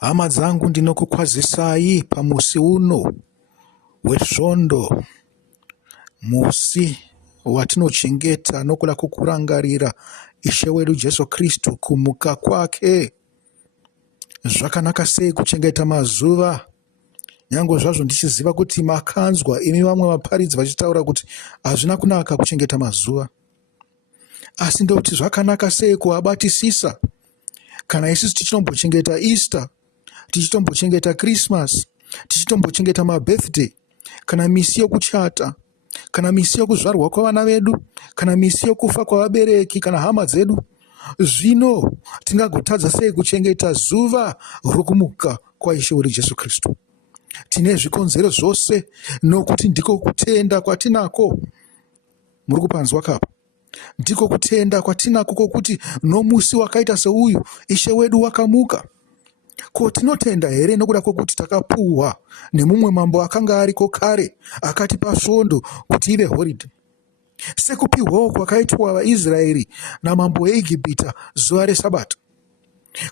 Hama dzangu ndinokukwazisai pamusi uno wesvondo, musi watinochengeta nokuda kukurangarira Ishe wedu Jesu Kristu kumuka kwake. Zvakanaka sei kuchengeta mazuva, nyange zvazvo ndichiziva kuti makanzwa imi vamwe vaparidzi vachitaura kuti hazvina kunaka kuchengeta mazuva, asi ndokuti zvakanaka sei kuabatisisa. Kana isusu tichitombochengeta Easter, tichitombochengeta Christmas, tichitombochengeta mabirthday, kana misi yokuchata, kana misi yokuzvarwa kwavana vedu, kana misi yokufa kwavabereki kana hama dzedu, zvino tingagotadza sei kuchengeta zuva rokumuka kwaIshe wedu Jesu Kristu? Tine zvikonzero zvose, nokuti ndiko kutenda kwatinako. Muri kupanzwa kapa? Ndiko kutenda kwatinako kokuti nomusi wakaita seuyu Ishe wedu wakamuka. Ko, tinotenda here nokuda kwokuti takapuhwa nemumwe mambo akanga ariko kare akatipa svondo kuti ive holiday, sekupiwawo kwakaitwa vaIsraeri namambo weIgipita zuva reSabata?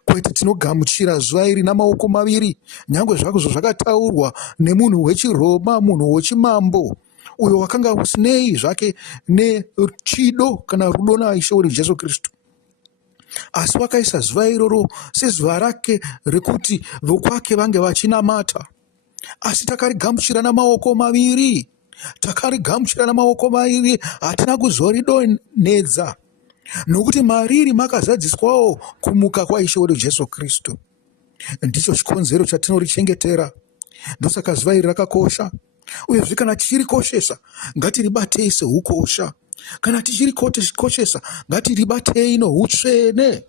Kwete, tinogamuchira zuva iri namaoko maviri, nyange zvakuzvo zvakataurwa nemunhu wechiRoma, munhu wechimambo, uyo wakanga usinei zvake nechido kana rudo naIshe wedu Jesu Kristu, asi wakaisa zuva iroro sezuva rake rekuti vokwake vange vachinamata. Asi takarigamuchira namaoko maviri, takarigamuchira namaoko maviri, hatina kuzoridonhedza, nokuti mariri makazadziswawo kumuka kwaIshe wedu Jesu Kristu. Ndicho chikonzero chatinorichengetera. Ndosaka zuva iri rakakosha, uyezve kana tichirikoshesa ngatiribatei seukosha, kana tichirikoshesa ngatiribatei noutsvene,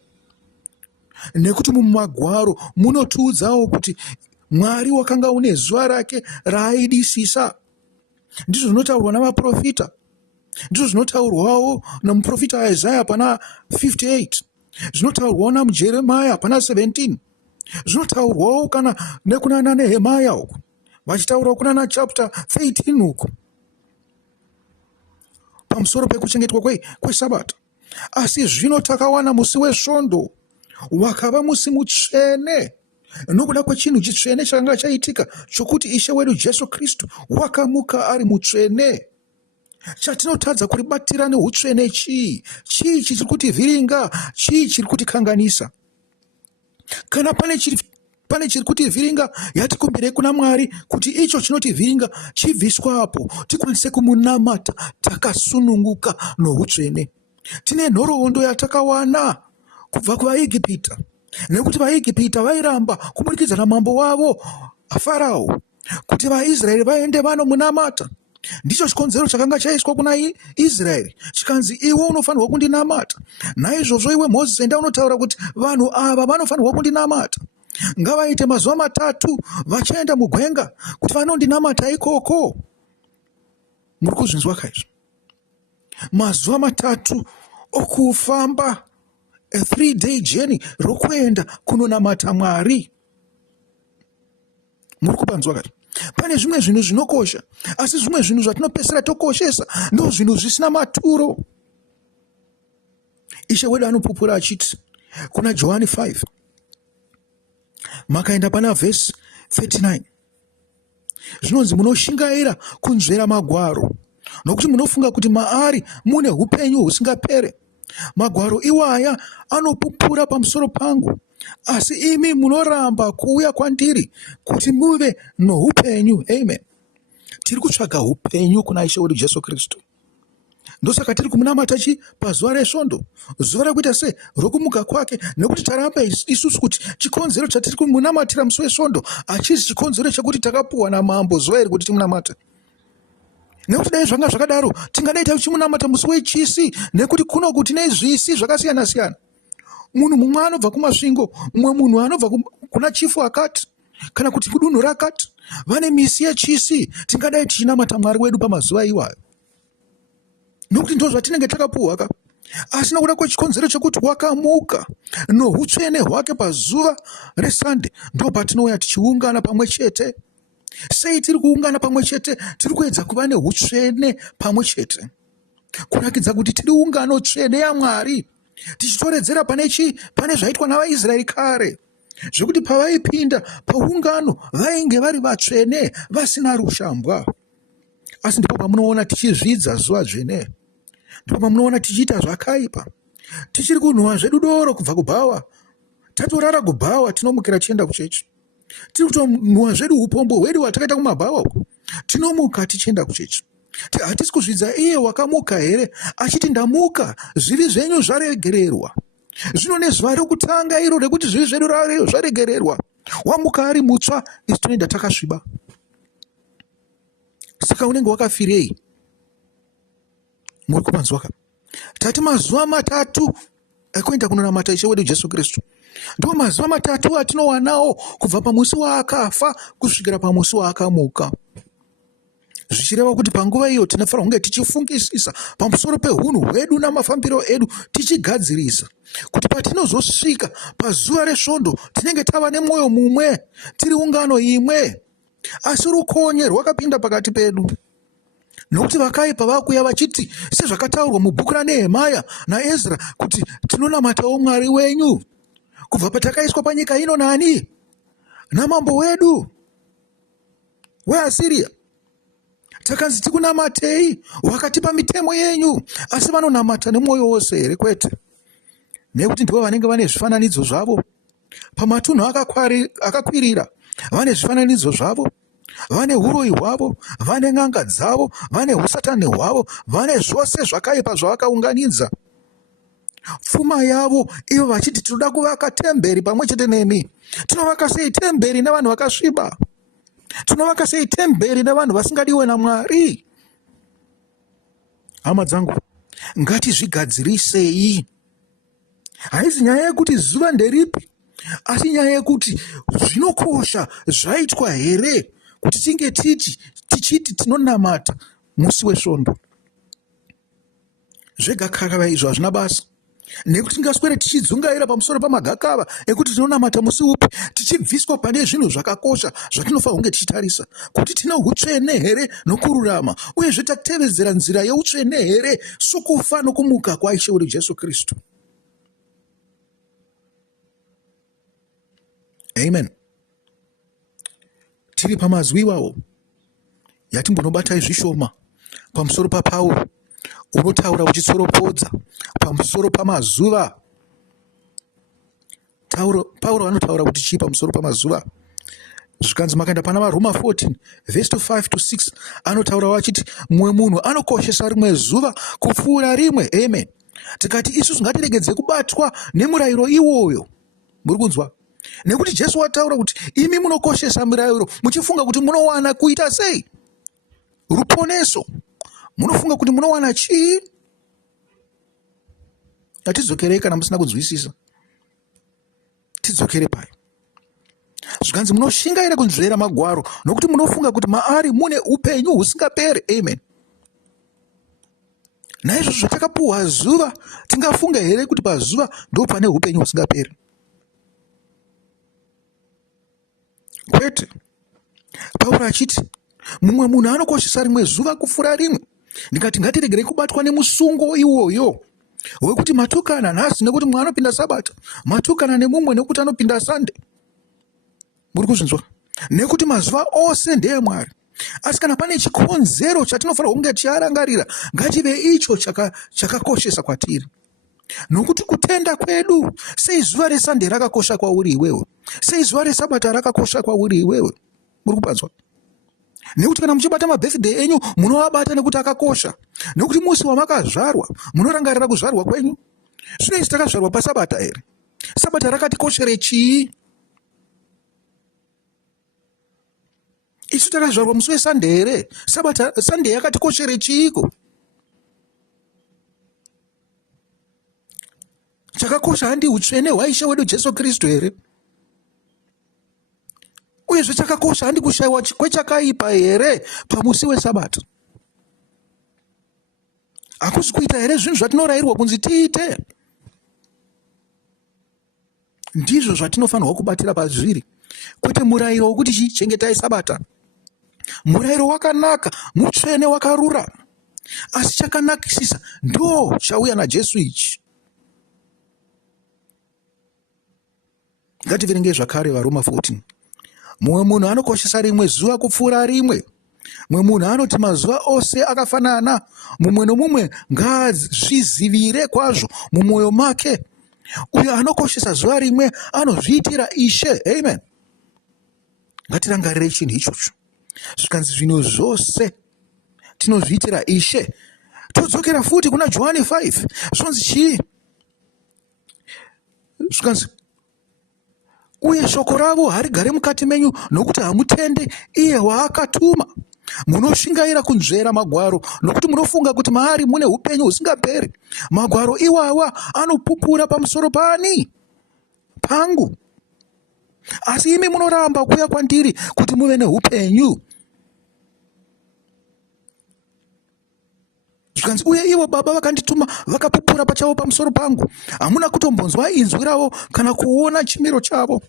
nekuti mumagwaro munotiudzawo kuti Mwari wakanga une zuva rake raaidisisa. Ndizvo zvinotaurwa navaprofita, ndizvo zvinotaurwawo namuprofita Isaiah pana 58, zvinotaurwawo namujeremaya pana 17, zvinotaurwawo kana nekunana Nehemaya uku, vachitaurawo kunana chapter 13 uku, pamusoro pekuchengetwa kweSabata. Asi zvino takawana musi wesvondo wakava musi mutsvene, nokuda kwechinhu chitsvene chakanga chaitika chokuti Ishe wedu Jesu Kristu wakamuka ari mutsvene. Chatinotadza kuribatira neutsvene chii? Chii chiri kutivhiringa? Chii chiri kutikanganisa? Kana pane chiri kutivhiringa, yatikumbirei kuna Mwari kuti icho chinotivhiringa chibviswapo, tikwanise kumunamata takasununguka noutsvene. Tine nhoroondo yatakawana kubva kuvaIgipita, nekuti vaIgipita vairamba kubudikidza namambo wavo Farao kuti vaIsraeri vaende vanomunamata. Ndicho chikonzero chakanga chaiswa kuna Israeri, chikanzi iwe unofanirwa kundinamata. Naizvozvo iwe Mozisi enda unotaura kuti vanhu ava vanofanirwa kundinamata. Ngavaite mazuva 3 vachienda mugwenga kuti vanondinamata ikoko. Muri kuzvinzwa kaizvo? Mazuva 3 okufamba, a 3-day journey rokuenda kunonamata Mwari. Muri kupanzwa kaizvo? Pane zvimwe zvinhu zvinokosha, asi zvimwe zvinhu zvatinopesera tokoshesa ndo zvinhu zvisina maturo. Ishe wedu anopupura achiti kuna Johani 5, makaenda pana vhesi 39, zvinonzi munoshingaira kunzvera magwaro, nokuti munofunga kuti maari mune upenyu husingapere. Magwaro iwaya anopupura pamusoro pangu, asi imi munoramba kuuya kwandiri kuti muve noupenyu. Amen. Tiri kutsvaga upenyu kuna Ishe wedu Jesu Kristu. Ndosaka tiri kumunamata pazuva resvondo, zuva rekuita se rokumuka kwake, nekuti taramba isusu kuti chikonzero chatiri kumunamatira musi wesvondo hachisi chikonzero chekuti takapuhwa namambo zuva iri kuti timunamate. Nekuti dai zvanga zvakadaro tingadai tichimunamata musi wechisi, nekuti kuno kuti nezvisi zvakasiyana siyana. Munhu mumwe anobva kumasvingo, mumwe munhu anobva kuna chifu akati, kana kuti kudunhu rakati, vane misi yechisi. Tingadai tichinamata Mwari wedu pamazuva iwayo, nokuti ndo zvatinenge takapuhwa ka. Asi nokuda kwechikonzero chokuti wakamuka noutsvene hwake pazuva reSunday, ndo patinouya tichiungana pamwe chete. Sei tiri kuungana pamwe chete? Tiri kuedza kuva neutsvene pamwe chete, kurakidza kuti tiri ungano tsvene yaMwari, tichitoredzera pane zvaitwa navaIsraeri kare. zvekuti pavaipinda paungano vainge vari vatsvene vasina rushambwa. Asi ndipo pamunoona tichizvidza zuva dzvene, ndipo pamunoona tichiita zvakaipa, tichiri kunhuhwa zvedu doro kubva kubhawa. Tatorara kubhawa, tinomukira tichienda kuchechi. Tiri kutonhuhwa zvedu upombo hwedu hwatakaita kumabhawa uku, tinomuka tichienda kuchechi. Hatisi kuzvidza iye wakamuka here, achiti ndamuka, zvivi zvenyu zvaregererwa. Zvino nezuva rokutanga iro rekuti zvivi zvedu zvaregererwa, wamuka ari mutsva, isu toenda takasviba. Saka unenge wakafirei? Muri kumanzwa ka? Tati mazuva matatu ekuenda kunonamata Ishe wedu Jesu Kristu. Ndo mazuva matatu atinowanawo kubva pamusi waakafa kusvikira pamusi waakamuka. Zvichireva kuti panguva iyo tinofanira kunge tichifungisisa pamusoro peunhu hwedu namafambiro edu, tichigadzirisa kuti patinozosvika pazuva resvondo tinenge tava nemwoyo mumwe, tiri ungano imwe, asi rukonye rwakapinda pakati pedu. Nokuti vakaipa vakuya vachiti sezvakataurwa mubhuku raNehemaya naEzra kuti tinonamatawo Mwari wenyu kubva patakaiswa panyika ino nani? Namambo wedu weAsiria. Takanzi tikunamatei, wakatipa mitemo yenyu, asi vanonamata nemwoyo wose here? Kwete, nekuti ndivo vanenge vane zvifananidzo zvavo pamatunhu akakwirira, vane zvifananidzo zvavo, vane uroyi hwavo, vane n'anga dzavo, vane usatani hwavo, vane zvose zvakaipa zvavakaunganidza. Pfuma yavo ivo vachiti tinoda kuvaka temberi pamwe chete nemi. Tinovaka sei temberi nevanhu vakasviba? Tinovaka sei temberi nevanhu vasingadiwe naMwari? Hama dzangu, ngatizvigadzirisei. Haisi nyaya yekuti zuva nderipi, asi nyaya yekuti zvinokosha zvaitwa here kuti tinge tichiti tinonamata musi wesvondo. Zvega kakava izvo hazvina basa, nekuti tingaswere tichidzungaira pamusoro pamagakava ekuti tinonamata musi upi, tichibviswa pane zvinhu zvakakosha zvatinofanira kunge tichitarisa kuti tine utsvene here nokururama, uyezve tatevedzera nzira yeutsvene here sokufa nokumuka kwaIshe wedu Jesu Kristu. Amen. Tiri pamazwi iwawo yatimbonobatai zvishoma pamusoro paPauro unotaura uchitsoropodza pamusoro pamazuva. Pauro anotaura kuti chii pamusoro pamazuva? Zvikanzi makaenda pana vaRoma 14 verse 5-6 anotaura achiti mumwe munhu anokoshesa rimwe zuva kupfuura rimwe. Amen. Tikati isusu ngatiregedze kubatwa nemurayiro iwoyo. Muri kunzwa? Nekuti Jesu wataura kuti imi munokoshesa murayiro muchifunga kuti munowana kuita sei? Ruponeso. Munofunga kuti munowana chii? Atidzokerei kana musina kunzwisisa. Tidzokere payo. Zvikanzi munoshingaira kunzvera magwaro nokuti munofunga kuti maari mune upenyu husingaperi. Amen. Naizvozvo takapuhwa zuva, tingafunga here kuti pazuva ndo pane upenyu husingaperi? Kwete. Pauro achiti mumwe munhu anokoshesa rimwe zuva kupfuura rimwe. Ndikati ngatiregerei kubatwa nemusungo iwoyo wekuti matukana nhasi nekuti mumwe anopinda Sabata, matukana nemumwe nekuti anopinda Sande. Muri kuzvinzwa? Nekuti mazuva ose ndeeMwari. Asi kana pane chikonzero chatinofanira kunge tichiarangarira, ngachive icho chakakoshesa kwatiri. Nokuti kutenda kwedu, sei zuva reSande rakakosha kwauri iwewe? Sei zuva reSabata rakakosha kwauri iwewe? Muri kupanzwa? Nekuti kana muchibata mabirthday enyu munovabata nekuti akakosha, nekuti musi wamakazvarwa munorangarira kuzvarwa kwenyu. Zvino isi takazvarwa paSabata here? Sabata rakatikoshere chii? Isu takazvarwa musi weSande here? Sande yakatikoshere chiiko? Chakakosha handi utsvene hwaIshe wedu Jesu Kristu here? Uyezve chakakosha handi kushayiwa kwechakaipa here pamusi weSabata? Hakusi kuita here zvinhu zvatinorayirwa kunzi tiite? Ndizvo zvatinofanirwa kubatira pazviri, kwete murayiro wokuti chichengetai Sabata. Murayiro wakanaka, mutsvene, wakarurama, asi chakanakisisa ndo chauya naJesu ichi. Ngativerenge zvakare vaRoma 14. Mumwe munhu anokoshesa rimwe zuva kupfuura rimwe. Mumwe munhu anoti mazuva ose akafanana. Mumwe nomumwe ngaazvizivire kwazvo mumwoyo make. Uyo anokoshesa zuva rimwe anozviitira Ishe. Amen. Ngatirangarire chinhu ichocho. Zvikanzi zvinhu zvose tinozviitira Ishe. Todzokera futi kuna Johani 5. Zvonzi chii? Zvikanzi uye shoko ravo harigare mukati menyu nokuti hamutende iye waakatuma. Munoshingaira kunzvera magwaro nokuti munofunga kuti maari mune upenyu husingaperi. Magwaro iwawa anopupura pamusoro pani? Pangu. Asi imi munoramba kuuya kwandiri kuti muve neupenyu. Zvikanzi uye ivo Baba vakandituma vakapupura pachavo pamusoro pangu. Hamuna kutombonzwa inzwi ravo kana kuona chimiro chavo,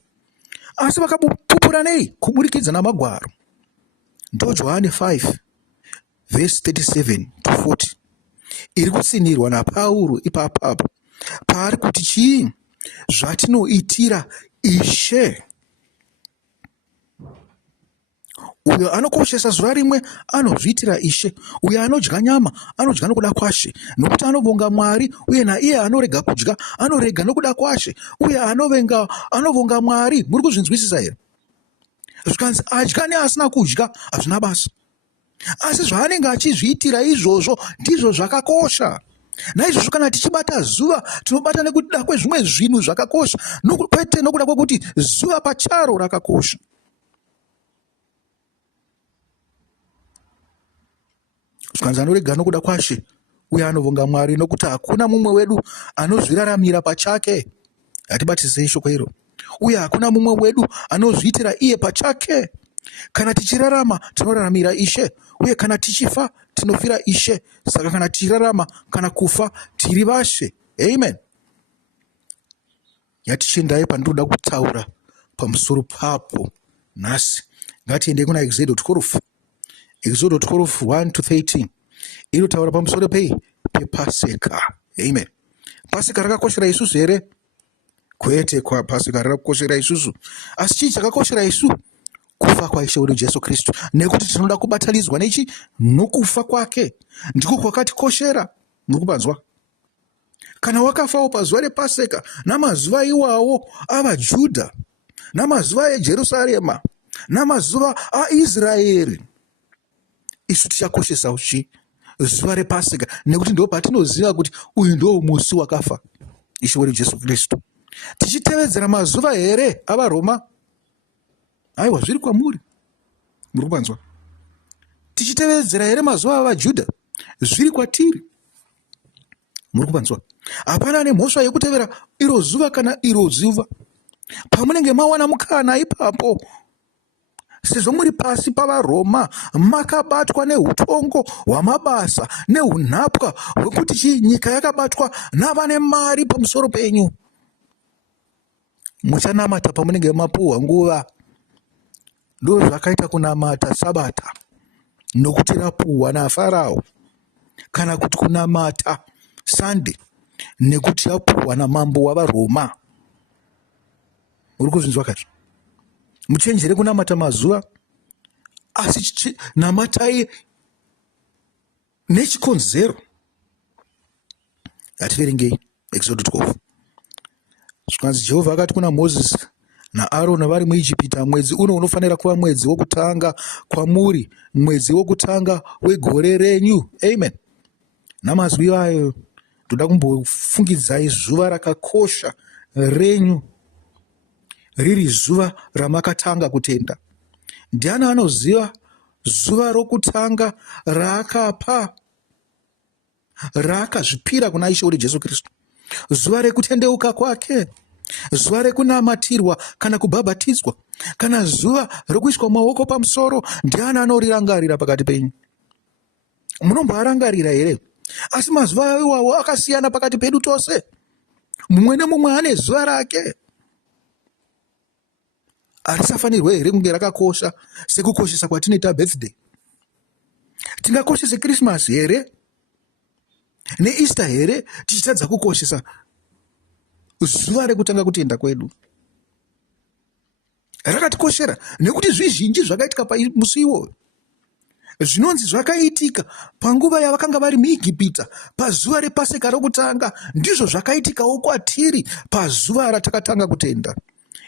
asi vakapupura nei? Kuburikidza namagwaro. Ndo Johani 5 verse 37 to 40 iri kutsinirwa naPauro ipapapo paari kuti chii? Zvatinoitira Ishe. Uyo anokoshesa zuva rimwe anozviitira Ishe. Uyo anodya nyama anodya nokuda kwaShe, nokuti anovonga Mwari, uye naiye anorega kudya anorega nokuda kwaShe. Uye anovonga Mwari. Muri kuzvinzwisisa here? Zvikanzi adya neasina kudya hazvina basa, asi zvaanenge achizviitira izvozvo ndizvo zvakakosha. Naizvozvo kana tichibata zuva tinobata nekuda kwezvimwe zvinhu zvakakosha, kwete nokuda kwekuti zuva pacharo rakakosha. Zvikanzi anorega nokuda kwaShe uye anovonga Mwari, nokuti hakuna mumwe wedu anozviraramira pachake. Hatibatisei shoko iro. Uye hakuna mumwe wedu anozviitira iye pachake. Kana tichirarama tinoraramira Ishe, uye kana tichifa tinofira Ishe. Saka kana tichirarama kana kufa tiri vaShe. Amen. Yatichiendai pandinoda kutaura pamusoro papo nhasi. Ngatiendei kuna Exodus 12. Exodus 12 1-13 inotaura pamusoro pePaseka. Amen. Paseka rakakoshera isusu here? Kwete kwa Paseka rakakoshera isusu, asi chii chakakoshera isu? Kufa kwaIshe wedu Jesu Kristu, nekuti tinoda kubatanidzwa nechi? Nokufa kwake. Ndiko kwakatikoshera. Muri kupanzwa? Kana wakafawo pazuva rePaseka, namazuva iwawo avaJudha, namazuva eJerusarema, namazuva aIsraeri, isu tichakoshesa uchi zuva rePaseka, nekuti ndo patinoziva kuti uyu ndo musi wakafa Ishe wedu Jesu Kristu. Tichitevedzera mazuva here avaRoma? Aiwa, zviri kwamuri. Muri kupanzwa? Tichitevedzera here mazuva avaJudha? Zviri kwatiri. Muri kupanzwa? Hapana nemhosva yekutevera iro zuva kana iro zuva. Pamunenge mawana mukana ipapo, sezvo muri pasi pavaRoma, makabatwa neutongo hwamabasa neunhapwa hwekuti nyika yakabatwa navane mari pamusoro penyu. Muchanamata pamunenge mapuhwa nguva. Ndo zvakaita kunamata Sabata nokuti rapuhwa naFarao, kana kuti kunamata Sande nekuti yapuhwa namambo wavaRoma. Uri kuzvinzwa kazvo? Muchenjere kunamata mazuva, asi namatai nechikonzero. Ngativerengei Exodus 12. Zvikanzi Jehovha akati kuna Mozisi naAroni vari muIjipita, mwedzi uno unofanira kuva mwedzi wokutanga kwamuri, mwedzi wokutanga wegore renyu. Amen. Namazwi ayo ndoda kumbofungidzai zuva rakakosha renyu, riri zuva ramakatanga kutenda. Ndiani anoziva zuva rokutanga raakazvipira kuna Ishe wedu Jesu Kristu? Zuva rekutendeuka kwake, zuva rekunamatirwa kana kubhabhatidzwa, kana zuva rokuiswa maoko pamusoro. Ndiani anorirangarira pakati penyu? Munombarangarira here? Asi mazuva iwawo akasiyana pakati pedu tose. Mumwe nemumwe ane zuva rake. Harisafanirwe here kunge rakakosha sekukoshesa kwatinoita birthday? Tingakoshese Christmas here neEaster here tichitadza kukoshesa zuva rekutanga kutenda kwedu? rakatikoshera nekuti zvizhinji zvakaitika pamusi iwoyo. Zvinonzi zvakaitika panguva yavakanga vari muIgipita pazuva repasika rokutanga, ndizvo zvakaitikawo kwatiri pazuva ratakatanga kutenda.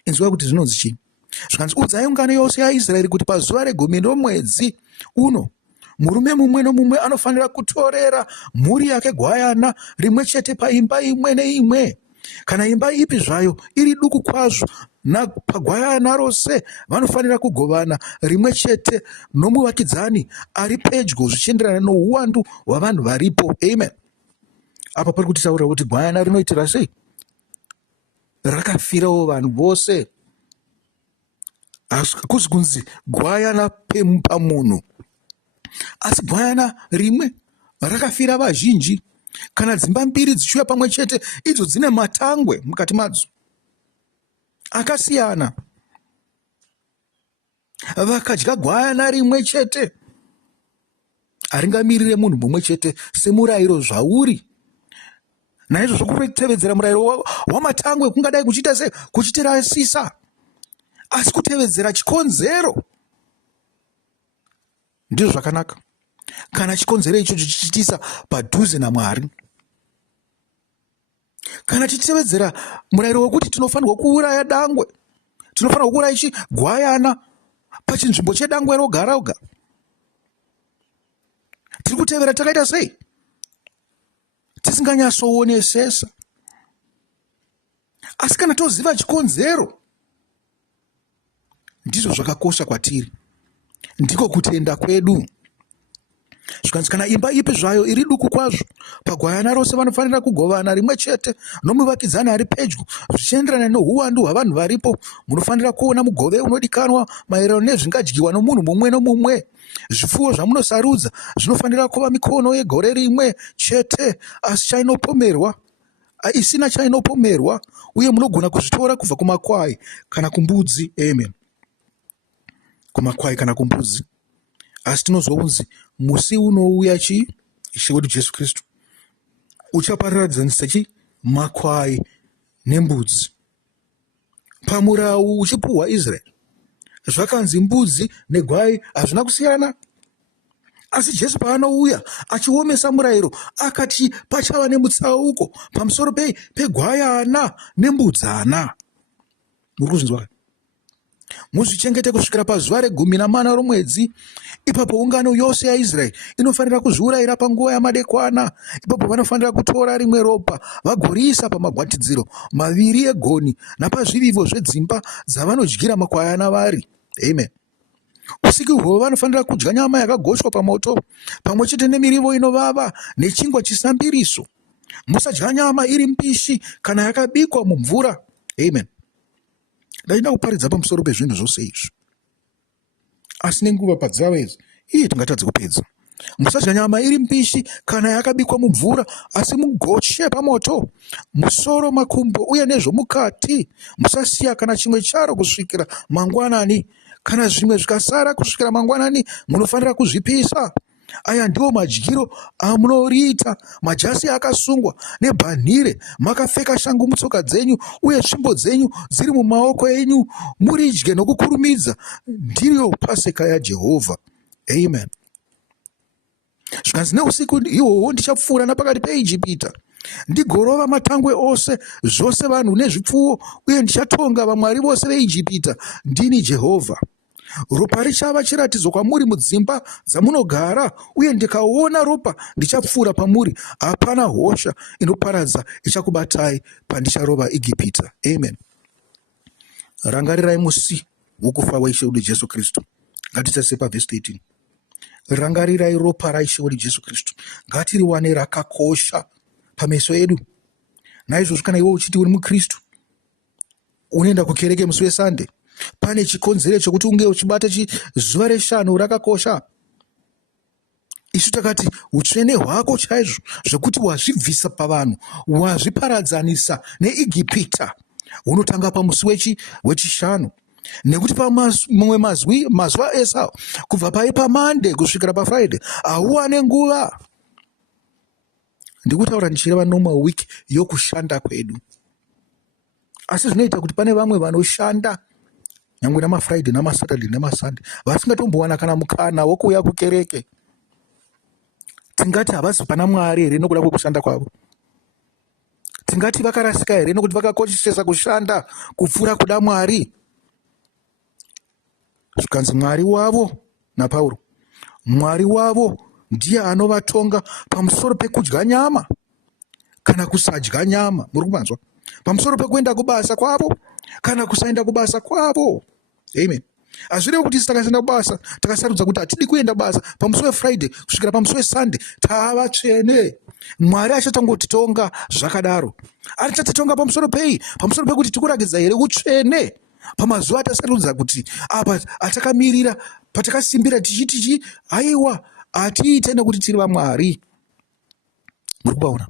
Inzwa kuti zvinonzi chii? Zvikanzi udzai ungano yose yaIsraeri kuti pazuva regumi romwedzi uno murume mumwe nomumwe anofanira kutorera mhuri yake gwayana rimwe chete paimba imwe neimwe. Kana imba ipi zvayo iri duku kwazvo, pagwayana rose vanofanira kugovana rimwe chete nomuvakidzani ari pedyo zvichienderana nouwandu hwavanhu varipo. Amen. Apa pari kutitaurira kuti gwayana rinoitira sei? Rakafirawo vanhu vose. Hakuzi kunzi gwayana pamunhu, asi gwayana rimwe rakafira vazhinji. Kana dzimba mbiri dzichiuya pamwe chete, idzo dzine matangwe mukati madzo akasiyana, vakadya gwayana rimwe chete, haringamirire munhu mumwe chete semurayiro zvauri. Naizvozvo kutevedzera murayiro wamatangwe kungadai kuchiita sei? Kuchitirasisa, asi kutevedzera chikonzero ndizvo zvakanaka. Kana chikonzero ichocho chichitisa padhuze naMwari, kana tichitevedzera murayiro wekuti tinofanirwa kuuraya dangwe, tinofanirwa kuuraya gwayana pachinzvimbo chedangwe roga roga, tiri kutevera takaita sei? Tisinganyatsoonесesa. Asi kana toziva chikonzero, ndizvo zvakakosha kwatiri, ndiko kutenda kwedu. Zvikanzi kana imba ipi zvayo iri duku kwazvo, pagwayana rose vanofanira kugovana rimwe chete nomuvakidzani ari pedyo zvichienderana nouwandu hwavanhu varipo. Munofanira kuona mugove unodikanwa maererano nezvingadyiwa nomunhu mumwe nomumwe. Zvipfuwo zvamunosarudza zvinofanira kuva mikono yegore rimwe chete, asi chainopomerwa isina chainopomerwa, uye munogona kuzvitora kubva kumakwai kana kumbudzi. Amen. Kumakwai kana kumbudzi. Asi tinozwa kunzi musi unouya Ishe wedu Jesu Kristu uchaparadzanisa makwai nembudzi pamurau uchipuhwa Israeri. Zvakanzi mbudzi negwai hazvina kusiyana, asi Jesu paanouya achiomesa murayiro akati pachava nemutsauko pamusoro pegwayana nembudzana. Muri kuzvinzwa? Muzvichengete kusvikira pazuva re14 romwedzi. Ipapo ungano yose yaIsraeri inofanira kuzviurayira panguva yamadekwana. Ipapo vanofanira kutora rimwe ropa vagoriisa pamagwatidziro maviri egoni napazvivivo zvedzimba dzavanodyira makwayana vari. Amen. Usiku uhwo vanofanira kudya nyama yakagochwa pamoto pamwe chete nemirivo inovava nechingwa chisambiriso. Musadya nyama iri mbishi kana yakabikwa mumvura. Amen. Ndaida kuparidza pamusoro pezvinhu zvose izvi, asi nenguva padzava idzi tingatadze kupedza. Musadya nyama iri mbishi kana yakabikwa mumvura, asi mugoche pamoto musoro, makumbo uye nezvomukati. Musasiya kana chimwe charo kusvikira mangwanani. Kana zvimwe zvikasara kusvikira mangwanani, munofanira kuzvipisa. Aya ndiwo madyiro amunoriita majasi akasungwa nebhanhire, makapfeka shangu mutsoka dzenyu uye svimbo dzenyu dziri mumaoko enyu. Muridye nokukurumidza, ndiyo pasika yaJehovha. Amen. Zvikanzi neusiku ihwohwo ndichapfuura napakati peIjipita ndigorova matangwe ose, zvose vanhu nezvipfuwo, uye ndichatonga vamwari vose veIjipita. Ndini Jehovha. Ropa richava chiratidzo kwamuri mudzimba dzamunogara, uye ndikaona ropa ndichapfuura pamuri. Hapana hosha inoparadza ichakubatai pandicharova Igipita. Amen. Rangarirai musi wokufa waIshe wedu Jesu Kristu. Ngatitarise pavhesi 13. Rangarirai ropa raIshe wedu Jesu Kristu. Ngatiriwane rakakosha pameso edu. Naizvozvo kana iwe uchiti uri muKristu, unoenda kukereke musi weSande, pane chikonzero chokuti unge uchibata zuva reshanu rakakosha. Isu takati utsvene hwako chaizvo zvokuti wazvibvisa pavanhu, wazviparadzanisa neIgipita, unotanga pamusi wechishanu. Nekuti pamamwe mazuva esa kubva pamande kusvikira paFriday hauwane nguva. Ndikutaura ndichireva normal week yokushanda kwedu, asi zvinoita kuti pane vamwe vanoshanda nyangwe namafriday namasaturday namasande vasingatombowana kana mukana wokuuya kukereke. Tingati havasi pana Mwari here nokuda kwekushanda kwavo? Tingati vakarasika here nokuti vakakoshesa kushanda kupfuura kuda Mwari? Zvikanzi Mwari wavo naPauro, Mwari wavo ndiye anovatonga pamusoro pekudya nyama kana kusadya nyama. Muri kumanzwa? Pamusoro pekuenda kubasa kwavo kana kusaenda kubasa kwavo. Amen. Hazvirevi kuti takasaenda kubasa takasarudza kuti hatidi kuenda basa pamusi weFriday kusvikira pamusi weSunday tava tsvene. Mwari achatongotitonga zvakadaro. Achatitonga pamusoro pei? Pamusoro pekuti tikurakidza here utsvene pamazuva atasarudza kuti apa atakamirira patakasimbira tichiti haiwa hatiite nekuti tiri vaMwari. Muri kupaona?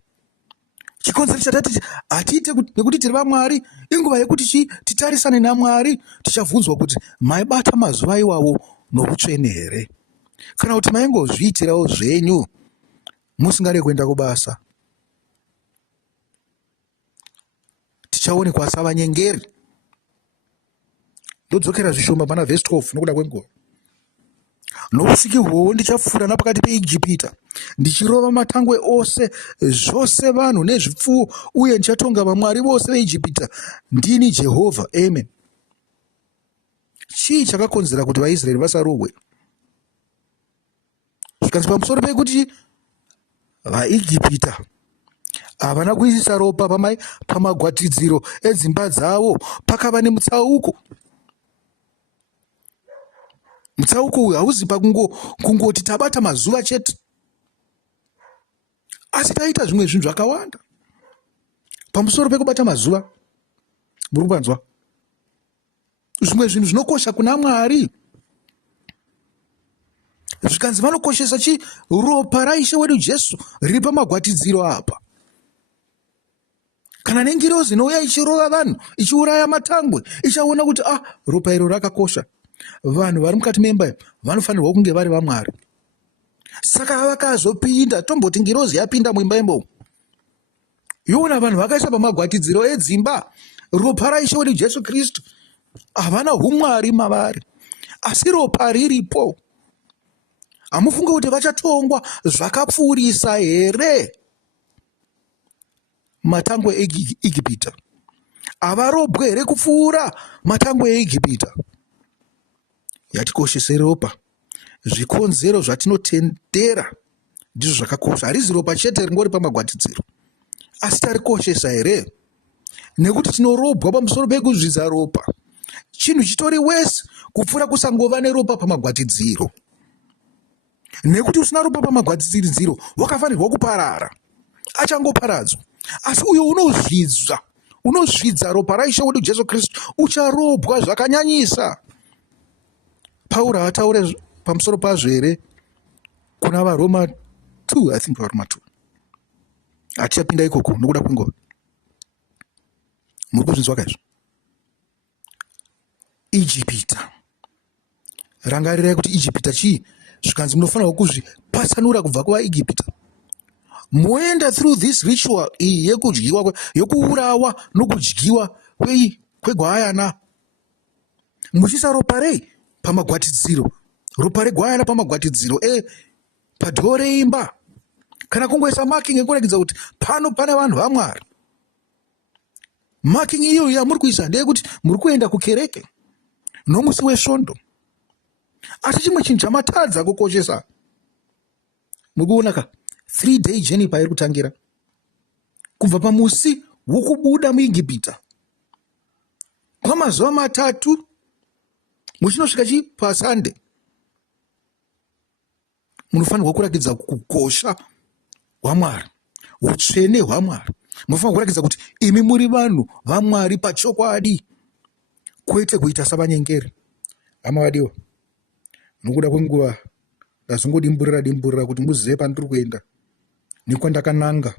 Chikonzero chatati hatiite nekuti tiri vaMwari inguva yekuti titarisane naMwari tichabvunzwa kuti maibata mazuva iwawo noutsvene here, kana kuti maingozviitirawo zvenyu musingade kuenda kubasa. Tichaonekwa savanyengeri. Ndodzokera zvishoma pana vhesi 12 nokuda kwenguva. Nousiku hwohwo ndichapfuura napakati peIjipita ndichirova matangwe ose, zvose vanhu nezvipfuwo, uye ndichatonga vamwari vose veIjipita. Ndini Jehovha. Amen. Chii chakakonzera kuti vaIsraeri vasarohwe? Zvikanzi pamusoro pekuti vaIjipita havana kuisa ropa pamagwatidziro edzimba dzavo, pakava nemutsauko. Mutsauko uyu hauzi pakungoti tabata mazuva chete, asi taita zvimwe zvinhu zvakawanda pamusoro pekubata mazuva. Muri kupanzwa? Zvimwe zvinhu zvinokosha kuna Mwari. Zvikanzi vanokoshesa chi? Ropa raIshe wedu Jesu riri pamagwatidziro apa. Kana nengirozi inouya ichirova vanhu ichiuraya matangwe ichaona kuti ropa iro rakakosha, vanhu vari mukati memba vanofanirwa kunge vari vaMwari. Saka vakazopinda, tomboti ngirozi yapinda muimba imomo, yoona vanhu vakaisa pamagwatidziro edzimba ropa raIshe wedu Jesu Kristu. Havana umwari mavari, asi ropa riripo. Hamufunge kuti vachatongwa zvakapfuurisa here? Matangwe eIjipita havarobwe here kupfuura matangwe eIjipita? Yatikoshese ropa. Zvikonzero zvatinotendera ndizvo zvakakosha. Harizi ropa chete ringori pamagwatidziro, asi tarikoshesa here? Nekuti tinorobwa pamusoro pekuzvidza ropa. Chinhu chitori wese kupfuura kusangova neropa pamagwatidziro. Nekuti usina ropa pamagwatidziro wakafanirwa kuparara, achangoparadzwa. Asi uyo unozvidza ropa raIshe wedu Jesu Kristu ucharobwa zvakanyanyisa. Pauro hataure pamusoro pazvo here kuna vaRoma 2, I think vaRoma 2. Hatichapinda ikoko nokuda kwenguva. Muri kuzvinzwa kaizvo? Ijipita, rangarirai kuti Ijipita chii? Zvikanzi munofanirwa kuzvipatsanura kubva kuvaIjipita. Moenda through this ritual iyi yekudyiwa, yokuurawa nokudyiwa kwegwayana, muchisa ropa rei pamagwatidziro, ropa regwayana pamagwatidziro padhoo reimba, kana kungoisa marking ekurakidza kuti pano pane vanhu vaMwari. Marking iyo yamuri kuisa ndeyekuti muri kuenda kukereke nomusi wesvondo. Asi chimwe chinhu chamatadza kukoshesa, muri kuona ka 3-day journey pairi kutangira kubva pamusi wokubuda muIjipita kwamazuva 3 muchinosvika chi paSunday. Munofanirwa kurakidza kukosha hwaMwari, utsvene hwaMwari. Munofanirwa kurakidza kuti imi muri vanhu vaMwari pachokwadi, kwete kuita savanyengeri. Hama vadiwa, nokuda kwenguva ndazongodimburira kuti muzive pandiri kuenda nekwandakananga.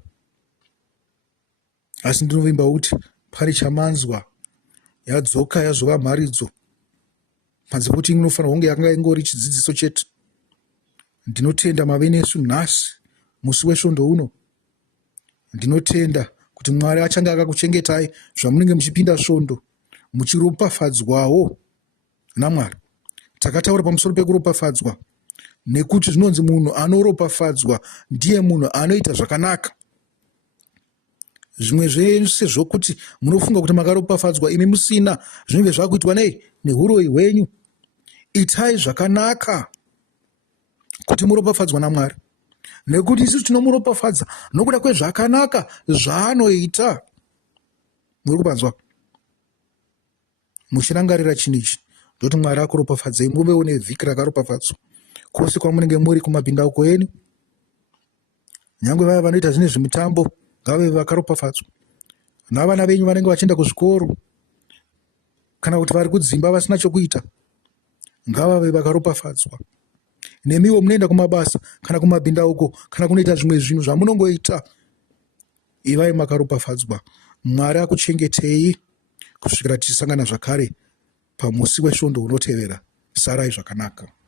Asi ndinovimba kuti pari chamanzwa yadzoka yazova mharidzo, panze kuti inofanirwa kunge yakanga ingori chidzidziso chete. Ndinotenda mave nesu nhasi musi wesvondo uno. Ndinotenda kuti Mwari achange akakuchengetai zvamunenge muchipinda svondo, muchiropafadzwawo naMwari. Takataura pamusoro pekuropafadzwa, nekuti zvinonzi munhu anoropafadzwa ndiye munhu anoita zvakanaka. Zvimwe zvese zvokuti munofunga kuti makaropafadzwa imi musina zvinenge zvakuitwa nei? Neuroyi hwenyu. Itai zvakanaka kuti muropafadzwa naMwari, nekuti isusu tinomuropafadza nokuda kwezvakanaka zvaanoita. Muri kupanzwa? Muchirangarira chinhu ichi ndoti Mwari akuropafadzei muvewo nevhiki rakaropafadzwa kwose kwamunenge muri kumabhindauko enu. Nyangwe vaya vanoita zvine zvemutambo ngavave vakaropafadzwa, navana venyu vanenge vachienda kuzvikoro kana kuti vari kudzimba vasina chokuita ngavave vakaropafadzwa. Nemiwo munoenda kumabasa kana kumabhindauko kana kunoita zvimwe zvinhu zvamunongoita, ivai makaropafadzwa. Mwari akuchengetei kusvikira tichisangana zvakare pamusi wesvondo unotevera. Sarai zvakanaka.